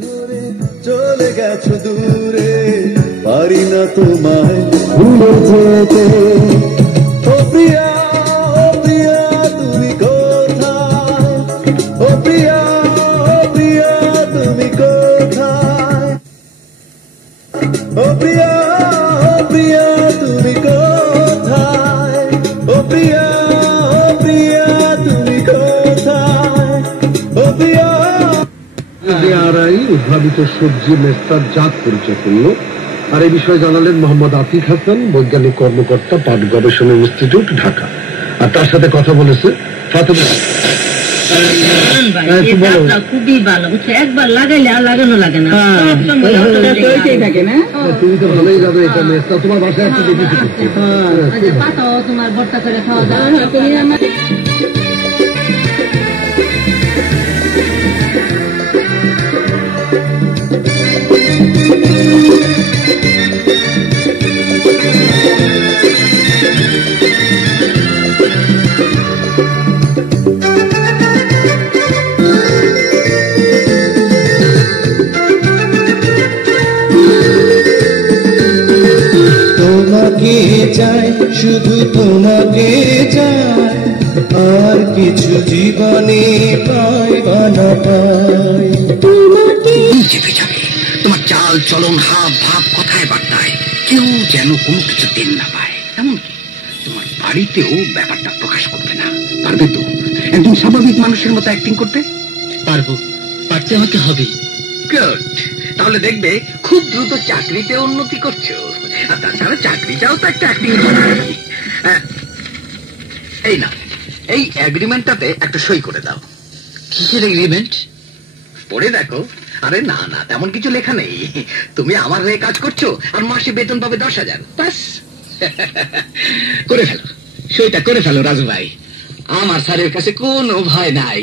ধরে চলে গেছো দূরে, পারি না তোমায় ভুলে যেতে। ও প্রিয়া, ও প্রিয়া তুমি কোথায়? ও প্রিয়া, ও প্রিয়া তুমি কোথায়? ও প্রিয়া, ও প্রিয়া তুমি কোথায়? ও প্রিয়া, ও প্রিয়া তুমি কোথায়? ও প্রিয়া। আরাই উদ্ভাবিত সবজি মেস্তার জাত পরিচয় করল। আর এই বিষয়ে জানালেন মোহাম্মদ আতিক হাসান, বৈজ্ঞানিক কর্মকর্তা, পাট গবেষণা ইনস্টিটিউট, ঢাকা। আর তার সাথে কথা বলেছে ফাতেমা। খুবই ভালো, একবার লাগাইলে আর লাগানো লাগে না। তুমি তো ভালোই যাবে এটা মেস্তা, তোমার বাসায় একটা দেখেছি। পাতাও তোমার ভর্তা করে খাওয়া যায়। তোমাকে চাই, শুধু তোমাকে চাই, আর কিছু জীবনে পাই বা না পাই। তোমার চাল চলন, হাব ভাব, কথায় বার্তায় কেউ যেন কোনো কিছু দিন না পায়। এমনকি তোমার বাড়িতেও ব্যাপারটা প্রকাশ করবে না। পারবে তো একদম স্বাভাবিক মানুষের মতো অ্যাক্টিং করতে? পারবো, পারতে আমাকে হবে। গুড, তাহলে দেখবে খুব দ্রুত চাকরিতে উন্নতি করছো। আর তাছাড়া চাকরিটাও তো একটা অ্যাক্টিং করা। এই না, এই এগ্রিমেন্টটাতে একটা সই করে দাও। কিসের এগ্রিমেন্ট? পড়ে দেখো। আরে না না, তেমন কিছু লেখা নেই। তুমি আমার হয়ে কাজ করছো আর মাসে বেতন পাবে 10,000। বাস করে ফেলো, সইটা করে ফেলো রাজু ভাই। আমার স্যারের কাছে কোনো ভয় নাই।